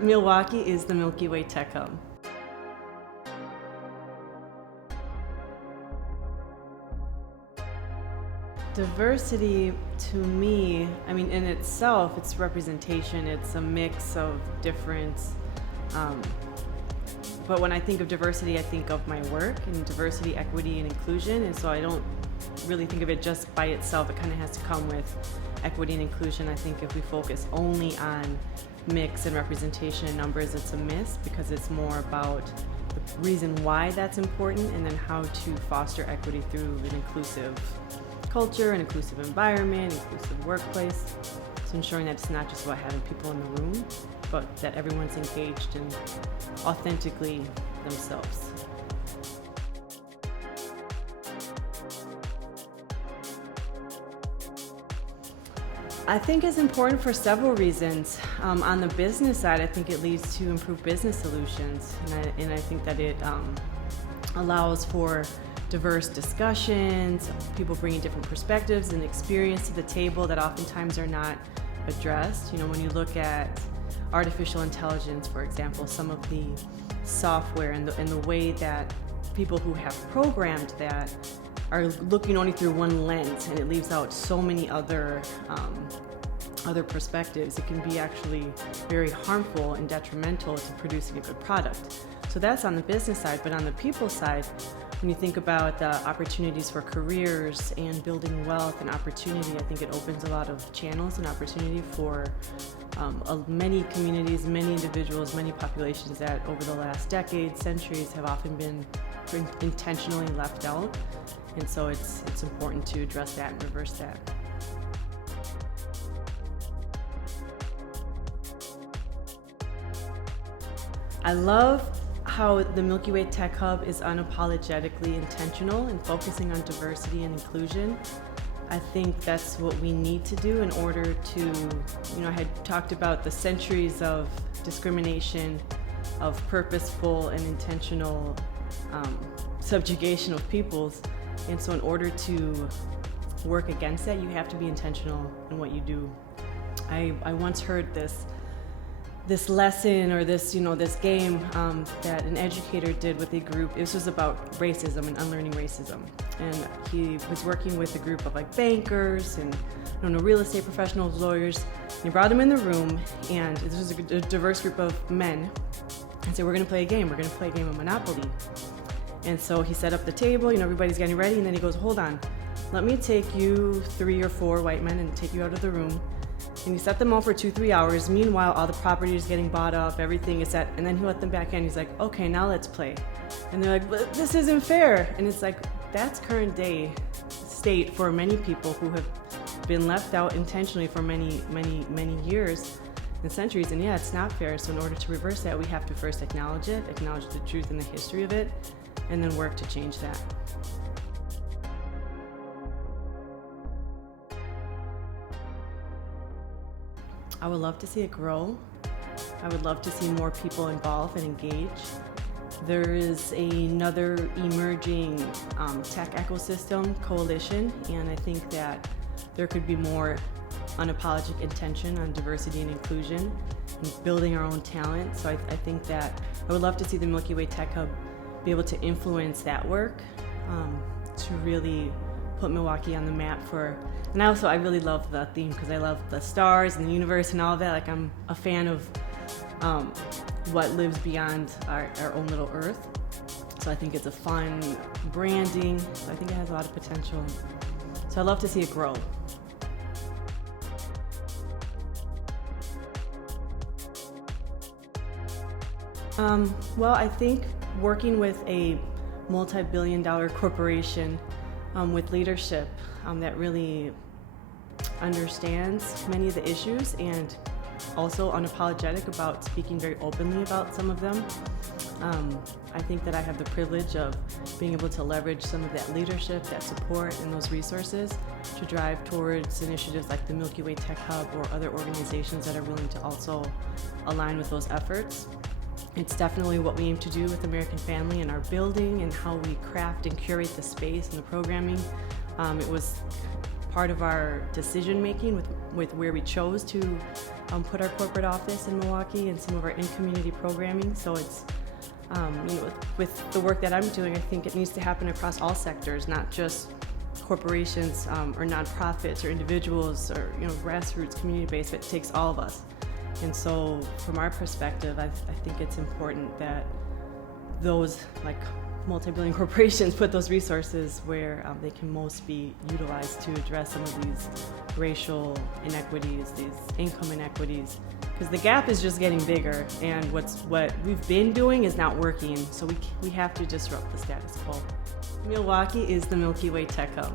Milwaukee is the Milky Way tech hub. Diversity, to me, in itself, it's representation. It's a mix of different, but when I think of diversity, I think of my work and diversity, equity, and inclusion. And so I don't really think of it just by itself. It kind of has to come with equity and inclusion. I think if we focus only on mix and representation and numbers, it's a miss, because it's more about the reason why that's important and then how to foster equity through an inclusive culture, an inclusive environment, inclusive workplace. So ensuring that it's not just about having people in the room, but that everyone's engaged and authentically themselves. I think it's important for several reasons. On the business side, I think it leads to improved business solutions, and I think that it allows for diverse discussions, people bringing different perspectives and experience to the table that oftentimes are not addressed. When you look at artificial intelligence, for example, some of the software and the way that people who have programmed that are looking only through one lens, and it leaves out so many other perspectives. It can be actually very harmful and detrimental to producing a good product. So that's on the business side, but on the people side, when you think about the opportunities for careers and building wealth and opportunity, I think it opens a lot of channels and opportunity for many communities, many individuals, many populations that over the last decades, centuries have often been intentionally left out. And so it's important to address that and reverse that. I love how the Milky Way Tech Hub is unapologetically intentional and focusing on diversity and inclusion. I think that's what we need to do in order to, I had talked about the centuries of discrimination, of purposeful and intentional subjugation of peoples. And so in order to work against that, you have to be intentional in what you do. I once heard this lesson or this game that an educator did with a group. This was about racism and unlearning racism. And he was working with a group of bankers and real estate professionals, lawyers. And he brought them in the room, and this was a diverse group of men, and said, we're gonna play a game. We're gonna play a game of Monopoly. And so he set up the table, everybody's getting ready, and then he goes, hold on, let me take you 3 or 4 white men and take you out of the room. And he set them all for 2-3 hours. Meanwhile, all the property is getting bought up, everything is set, and then he let them back in. He's like, okay, now let's play. And they're like, but this isn't fair. And it's like, that's current day state for many people who have been left out intentionally for many, many, many years and centuries. And yeah, it's not fair. So in order to reverse that, we have to first acknowledge it, acknowledge the truth and the history of it, and then work to change that. I would love to see it grow. I would love to see more people involved and engage. There is another emerging tech ecosystem coalition, and I think that there could be more unapologetic intention on diversity and inclusion and building our own talent. So I think that I would love to see the Milky Way Tech Hub be able to influence that work to really put Milwaukee on the map and I really love the theme because I love the stars and the universe and all of that. I'm a fan of what lives beyond our own little earth. So I think it's a fun branding. So I think it has a lot of potential. So I'd love to see it grow. Well, I think working with a multi-billion-dollar corporation with leadership that really understands many of the issues and also unapologetic about speaking very openly about some of them. I think that I have the privilege of being able to leverage some of that leadership, that support, and those resources to drive towards initiatives like the Milky Way Tech Hub or other organizations that are willing to also align with those efforts. It's definitely what we aim to do with American Family and our building and how we craft and curate the space and the programming. It was part of our decision making with where we chose to put our corporate office in Milwaukee and some of our in-community programming. So it's, with the work that I'm doing, I think it needs to happen across all sectors, not just corporations or nonprofits or individuals or grassroots, community-based. It takes all of us. And so from our perspective, I think it's important that those multi-billion corporations put those resources where they can most be utilized to address some of these racial inequities, these income inequities, because the gap is just getting bigger, and what we've been doing is not working, so we have to disrupt the status quo. Milwaukee is the Milky Way Tech Hub.